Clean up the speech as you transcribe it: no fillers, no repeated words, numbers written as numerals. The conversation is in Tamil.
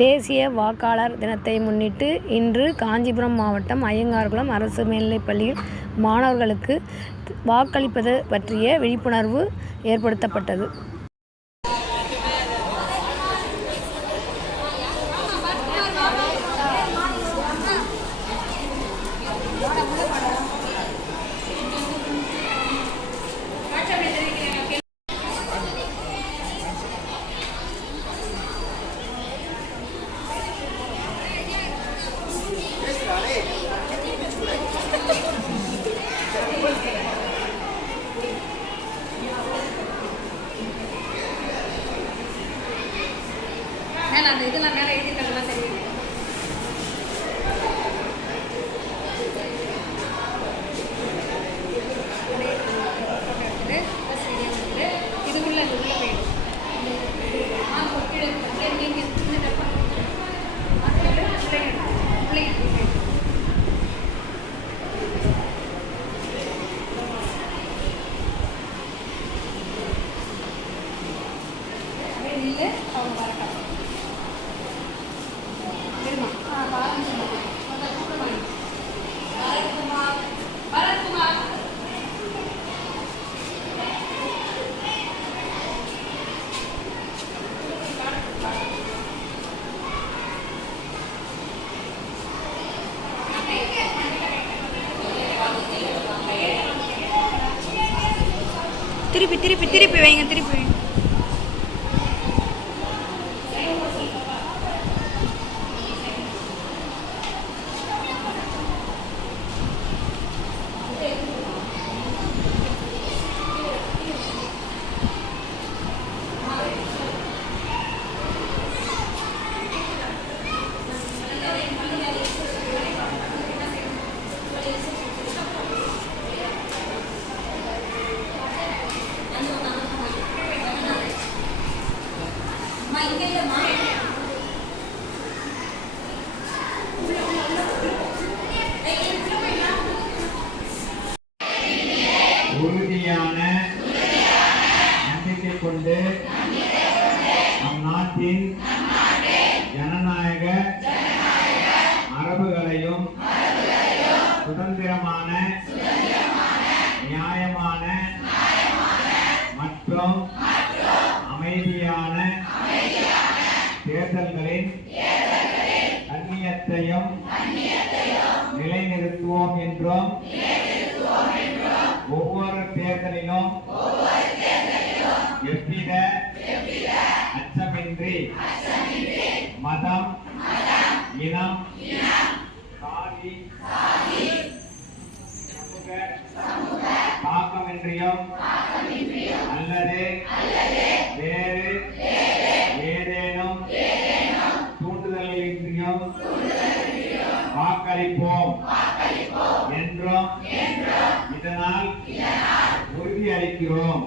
தேசிய வாக்காளர் தினத்தை முன்னிட்டு இன்று காஞ்சிபுரம் மாவட்டம் அய்யங்கார்குளம் அரசு மேல்நிலைப்பள்ளியில் மாணவர்களுக்கு வாக்களிப்பது பற்றிய விழிப்புணர்வு ஏற்படுத்தப்பட்டது. அந்த இதெல்லாம் மேலே எழுதிருக்கிறதுலாம் தெரியும். இதுக்குள்ள உள்ள போயிடும். அவங்க வரட்டும். திருப்பி வைங்க, திருப்பி வைங்க. உறுதியான நம்பிக்கை கொண்டு நம் நாட்டின் ஜனநாயக மரபுகளையும் சுதந்திரமான நியாயமான மற்றும் அமைதியான தேர்தல்களின் கண்ணியத்தையும் நிலைநிறுத்துவோம் என்றும் ஒவ்வொரு தேர்தலிலும் எவ்வித அச்சமின்றி மதம், இனம், சாதி, சமூக தாக்கமின்றியும் அல்லது வேறு ஏதேனும் தூண்டுதலின்றியும் வாக்களிப்போம் என்றும் இதனால் உறுதியளிக்கிறோம்.